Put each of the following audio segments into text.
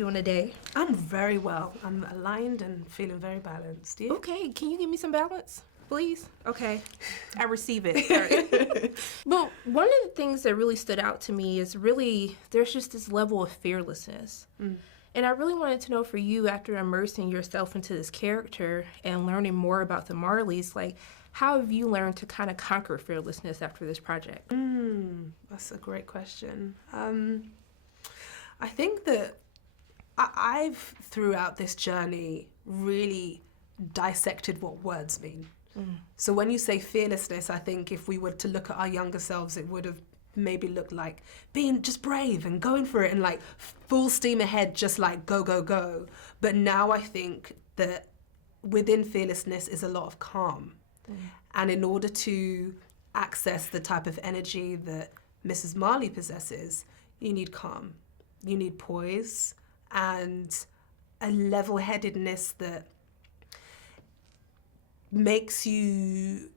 doing today? I'm very well. I'm aligned and feeling very balanced. You? Okay, can you give me some balance, please? Okay, I receive it. All right. But one of the things that really stood out to me is really there's just this level of fearlessness. And I really wanted to know for you, after immersing yourself into this character and learning more about the Marleys, like, how have you learned to kind of conquer fearlessness after this project? That's a great question. I think that I've, throughout this journey, really dissected what words mean. So when you say fearlessness, I think if we were to look at our younger selves, it would have maybe looked like being just brave and going for it and like full steam ahead, just like go, go, go. But now I think that within fearlessness is a lot of calm. And in order to access the type of energy that Mrs. Marley possesses, you need calm, you need poise, and a level-headedness that makes you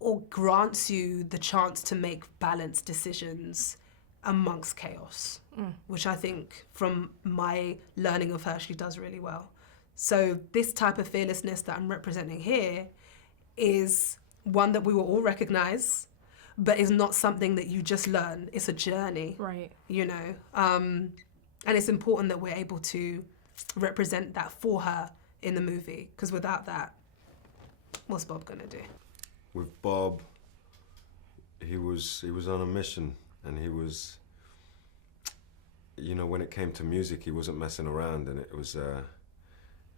or grants you the chance to make balanced decisions amongst chaos, which I think from my learning of her, she does really well. So this type of fearlessness that I'm representing here is one that we will all recognize, but is not something that you just learn. It's a journey, Right. you know? And it's important that we're able to represent that for her in the movie, because without that, what's Bob gonna do? With Bob, he was on a mission, and he was, you know, when it came to music, he wasn't messing around, and it was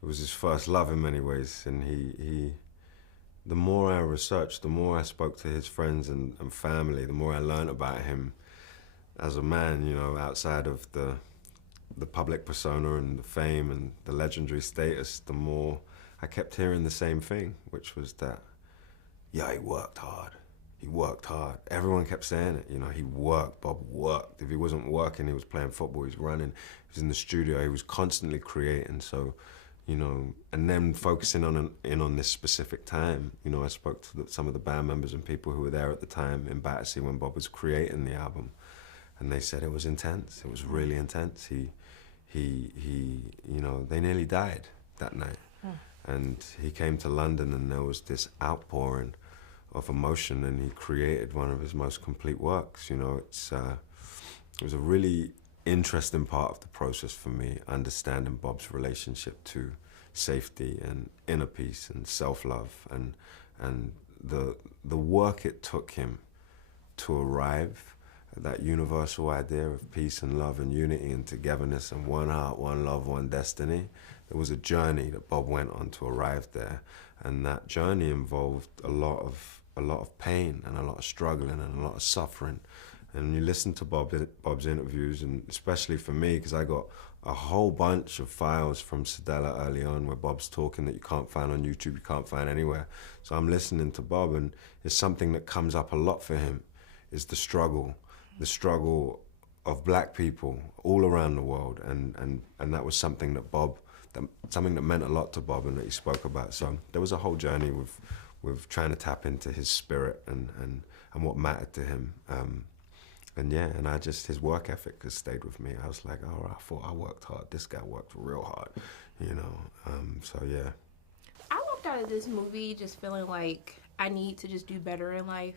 his first love in many ways, and he the more I researched, the more I spoke to his friends and family, the more I learned about him as a man, you know, outside of the public persona and the fame and the legendary status, the more I kept hearing the same thing, which was that, yeah, he worked hard. He worked hard. Everyone kept saying it, you know, he worked, Bob worked. If he wasn't working, he was playing football, he was running, he was in the studio, he was constantly creating, so, you know, and then focusing on this specific time. You know, I spoke to some of the band members and people who were there at the time in Battersea when Bob was creating the album, and they said it was intense. It was really intense. He you know, they nearly died that night. And he came to London, and there was this outpouring of emotion, and he created one of his most complete works. You know, it was a really interesting part of the process for me, understanding Bob's relationship to safety and inner peace and self-love, and the work it took him to arrive at that universal idea of peace and love and unity and togetherness and one heart, one love, one destiny. It was a journey that Bob went on to arrive there, and that journey involved a lot of pain and a lot of struggling and a lot of suffering. And you listen to Bob's interviews, and especially for me, because I got a whole bunch of files from Sedella early on where Bob's talking that you can't find on YouTube, you can't find anywhere. So I'm listening to Bob, and it's something that comes up a lot for him, is the struggle of black people all around the world. And that was something that something that meant a lot to Bob and that he spoke about. So there was a whole journey with trying to tap into his spirit and what mattered to him. And yeah, and his work ethic has stayed with me. I was like, oh, I thought I worked hard. This guy worked real hard, you know? So yeah. I walked out of this movie just feeling like I need to just do better in life.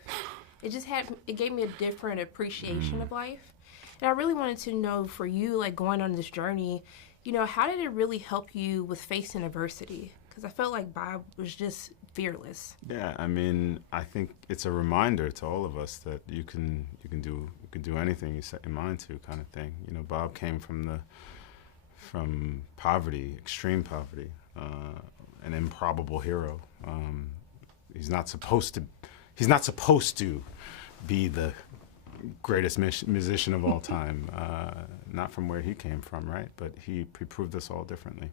It gave me a different appreciation of life. And I really wanted to know for you, like going on this journey, you know, how did it really help you with facing adversity? Because I felt like Bob was just fearless. Yeah, I mean, I think it's a reminder to all of us that you can do anything you set your mind to, kind of thing. You know, Bob came from poverty, extreme poverty, an improbable hero. He's not supposed to be the greatest musician of all time, not from where he came from, right? But he proved us all differently.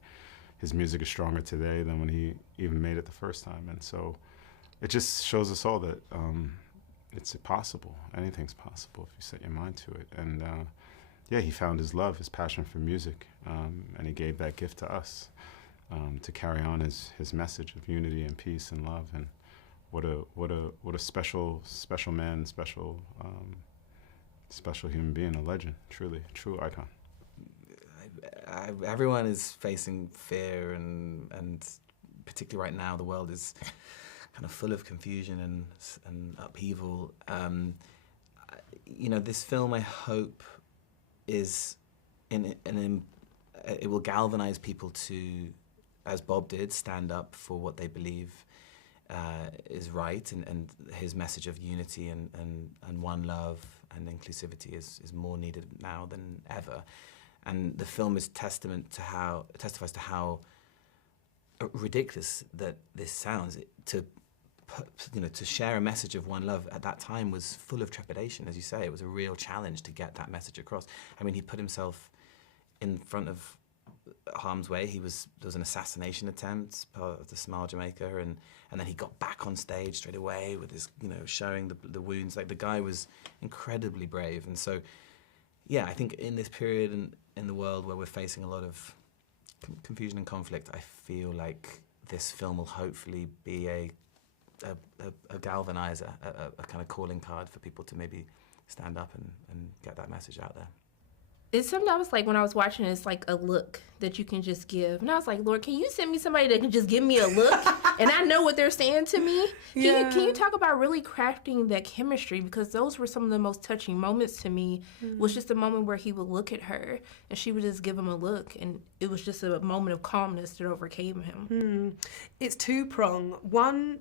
His music is stronger today than when he even made it the first time. And so it just shows us all that it's possible. Anything's possible if you set your mind to it. And yeah, he found his love, his passion for music, and he gave that gift to us to carry on his message of unity and peace and love. And what a special man, special human being, a legend, truly, a true icon. I everyone is facing fear, and particularly right now, the world is kind of full of confusion and upheaval. This film, I hope, is it will galvanize people to, as Bob did, stand up for what they believe is right, and his message of unity and one love and inclusivity is more needed now than ever. And the film is testifies to how ridiculous that this sounds. To share a message of one love at that time was full of trepidation, as you say. It was a real challenge to get that message across. I mean, he put himself in front of harm's way. There was an assassination attempt, part of the Smile Jamaica, and then he got back on stage straight away with his, showing the wounds. Like, the guy was incredibly brave. And so, yeah, I think in this period in the world where we're facing a lot of confusion and conflict, I feel like this film will hopefully be a galvanizer, a kind of calling card for people to maybe stand up and get that message out there. It's sometimes like when I was watching, it's like a look that you can just give. And I was like, Lord, can you send me somebody that can just give me a look and I know what they're saying to me? Can you talk about really crafting that chemistry? Because those were some of the most touching moments to me, was just a moment where he would look at her and she would just give him a look. And it was just a moment of calmness that overcame him. It's two-pronged. One,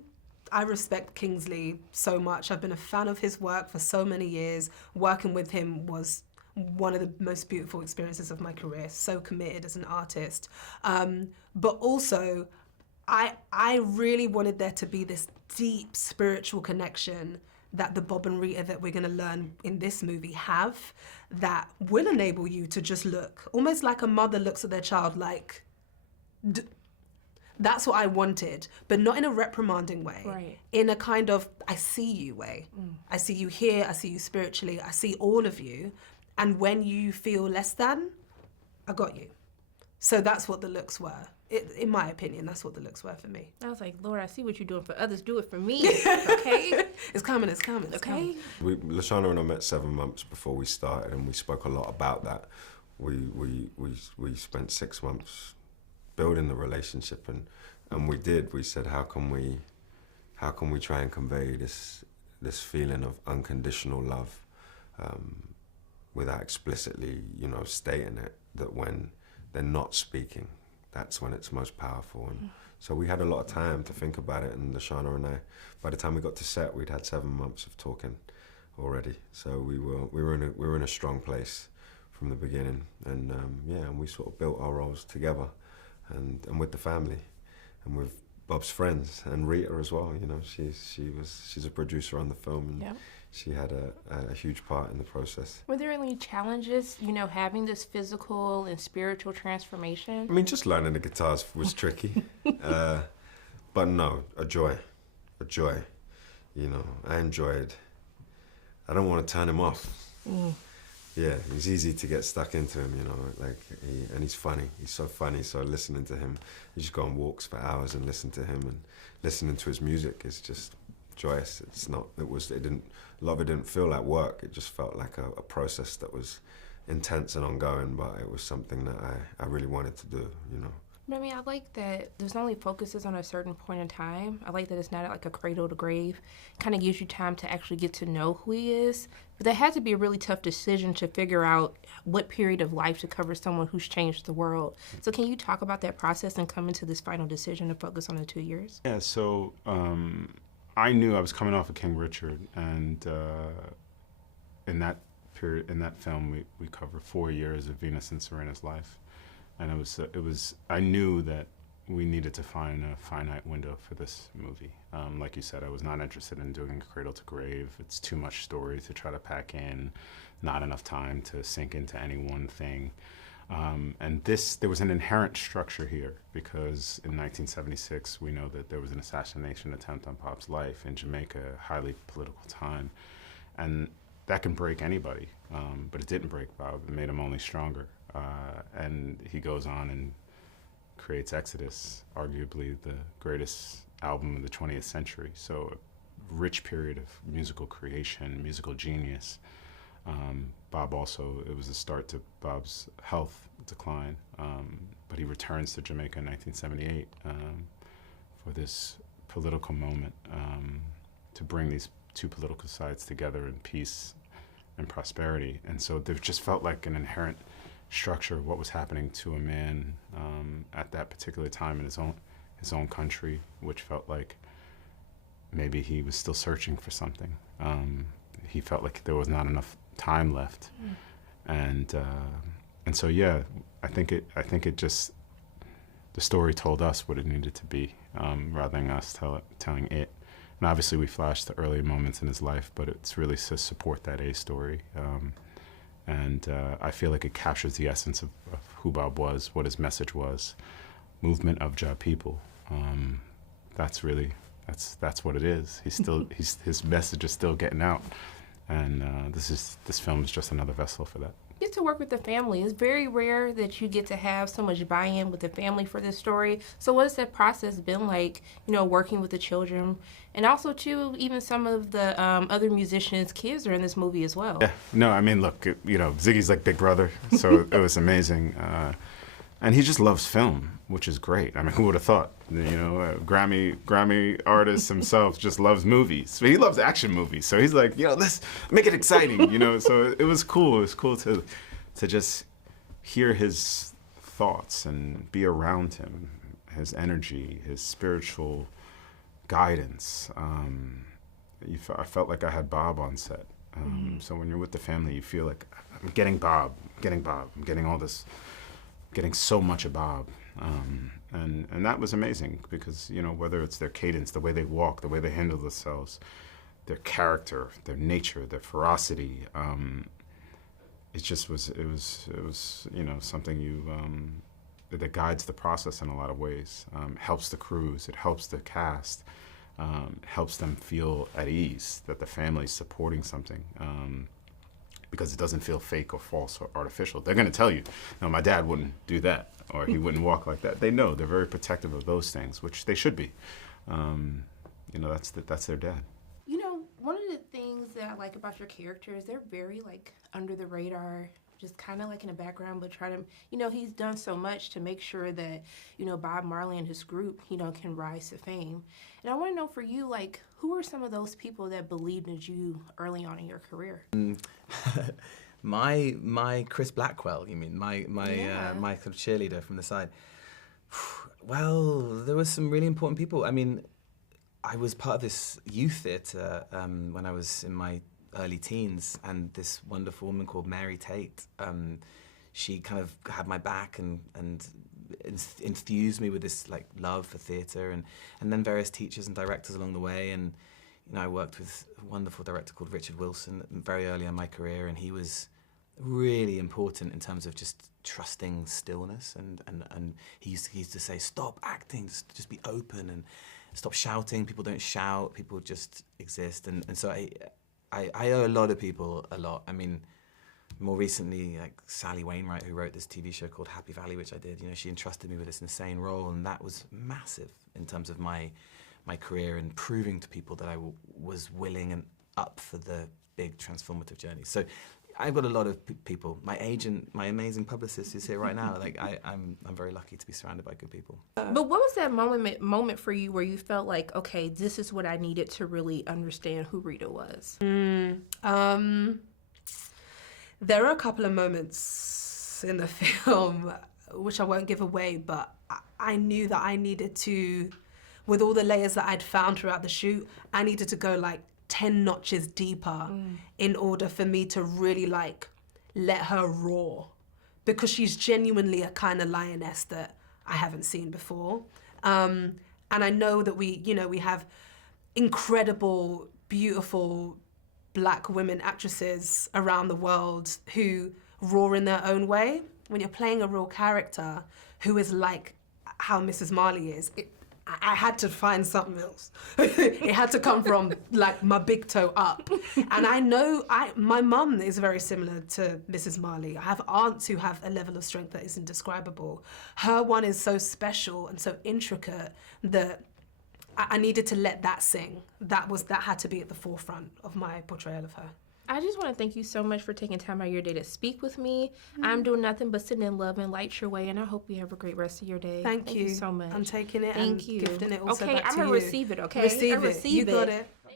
I respect Kingsley so much. I've been a fan of his work for so many years. Working with him was one of the most beautiful experiences of my career. So committed as an artist. But also, I really wanted there to be this deep spiritual connection that the Bob and Rita that we're going to learn in this movie have, that will enable you to just look, almost like a mother looks at their child like... That's what I wanted, but not in a reprimanding way. Right. In a kind of, I see you way. I see you here, I see you spiritually, I see all of you. And when you feel less than, I got you. So that's what the looks were. In my opinion, that's what the looks were for me. I was like, Lord, I see what you're doing for others. Do it for me, okay? It's coming. Okay? Lashana and I met 7 months before we started, and we spoke a lot about that. We spent 6 months building the relationship, and we did. We said, how can we try and convey this feeling of unconditional love without explicitly, stating it, that when they're not speaking, that's when it's most powerful. And so we had a lot of time to think about it, and Lashana and I, by the time we got to set, we'd had 7 months of talking already. So we were in a strong place from the beginning, and and we sort of built our roles together, and with the family, and with Bob's friends, and Rita as well. She's a producer on the film, and she had a huge part in the process. Were there any challenges, having this physical and spiritual transformation? I mean, just learning the guitars was tricky, but no, a joy. I enjoyed. I don't want to turn him off. Yeah, it's easy to get stuck into him, and he's funny. He's so funny. So listening to him, you just go on walks for hours and listen to him, and listening to his music is just joyous. A lot of it didn't feel like work. It just felt like a process that was intense and ongoing, but it was something that I really wanted to do, I mean, I like that there's not only focuses on a certain point in time. I like that it's not like a cradle to grave. It kind of gives you time to actually get to know who he is. But that had to be a really tough decision to figure out what period of life to cover someone who's changed the world. So can you talk about that process and come into this final decision to focus on the 2 years? Yeah, so I knew I was coming off of King Richard, and in that period, in that film, we covered 4 years of Venus and Serena's life. And I knew that we needed to find a finite window for this movie. Like you said, I was not interested in doing cradle to grave. It's too much story to try to pack in, not enough time to sink into any one thing. And there was an inherent structure here, because in 1976, we know that there was an assassination attempt on Pop's life in Jamaica, a highly political time. And that can break anybody, but it didn't break Bob. It made him only stronger. And he goes on and creates Exodus, arguably the greatest album of the 20th century. So a rich period of musical creation, musical genius. Bob also, it was the start to Bob's health decline, but he returns to Jamaica in 1978 for this political moment, to bring these two political sides together in peace and prosperity. And so there just felt like an inherent structure of what was happening to a man at that particular time in his own country, which felt like maybe he was still searching for something. He felt like there was not enough time left, and so yeah, I think it just, the story told us what it needed to be, rather than us telling it. And obviously we flashed the early moments in his life, but it's really to support that A story, and I feel like it captures the essence of who Bob was, what his message was, movement of Ja people. That's what it is. His message is still getting out. And this film is just another vessel for that. You get to work with the family. It's very rare that you get to have so much buy-in with the family for this story. So what has that process been like, working with the children? And also, too, even some of the other musicians' kids are in this movie as well. Yeah, no, I mean, look, Ziggy's like big brother, so it was amazing. And he just loves film, which is great. I mean, who would have thought? Grammy artist himself just loves movies. He loves action movies. So he's like, let's make it exciting, So it was cool. It was cool to just hear his thoughts and be around him, his energy, his spiritual guidance. I felt like I had Bob on set. So when you're with the family, you feel like, I'm getting Bob, I'm getting all this, getting so much of Bob. And that was amazing because, whether it's their cadence, the way they walk, the way they handle themselves, their character, their nature, their ferocity, it was something that guides the process in a lot of ways. Helps the crews, it helps the cast, helps them feel at ease that the family's supporting something. Because it doesn't feel fake or false or artificial. They're going to tell you, no, my dad wouldn't do that, or he wouldn't walk like that. They know, they're very protective of those things, which they should be. That's their dad. One of the things that I like about your characters, they're very under the radar, just kind of in the background, but try to, he's done so much to make sure that, Bob Marley and his group, can rise to fame. And I want to know for you, who are some of those people that believed in you early on in your career? My Chris Blackwell, you mean? My kind of cheerleader from the side. Well, there were some really important people. I mean, I was part of this youth theatre when I was in my early teens, and this wonderful woman called Mary Tate, she kind of had my back and enthused me with this love for theatre, and then various teachers and directors along the way. And I worked with a wonderful director called Richard Wilson very early in my career, and he was really important in terms of just trusting stillness, and he used to say, stop acting, just be open, and stop shouting. People don't shout, people just exist. And so I owe a lot of people a lot. I mean, more recently, Sally Wainwright, who wrote this TV show called Happy Valley, which I did, she entrusted me with this insane role, and that was massive in terms of my career and proving to people that I was willing and up for the big transformative journey. So I've got a lot of people. My agent, my amazing publicist who's here right now. I'm very lucky to be surrounded by good people. But what was that moment for you where you felt like, okay, this is what I needed to really understand who Rita was? There are a couple of moments in the film which I won't give away, but I knew that I needed to, with all the layers that I'd found throughout the shoot, I needed to go 10 notches deeper in order for me to really let her roar, because she's genuinely a kind of lioness that I haven't seen before. And I know that we have incredible, beautiful Black women actresses around the world who roar in their own way. When you're playing a real character who is like how Mrs. Marley is, I had to find something else. It had to come from my big toe up. And I know my mum is very similar to Mrs. Marley. I have aunts who have a level of strength that is indescribable. Her one is so special and so intricate that I needed to let that sing. That had to be at the forefront of my portrayal of her. I just want to thank you so much for taking time out of your day to speak with me. I'm doing nothing but sitting in love and light your way, and I hope you have a great rest of your day. Thank you so much. I'm taking it Thank and you. gifting it also okay, back I'm to going you. to receive it, okay? Receive I it. receive You it. got it.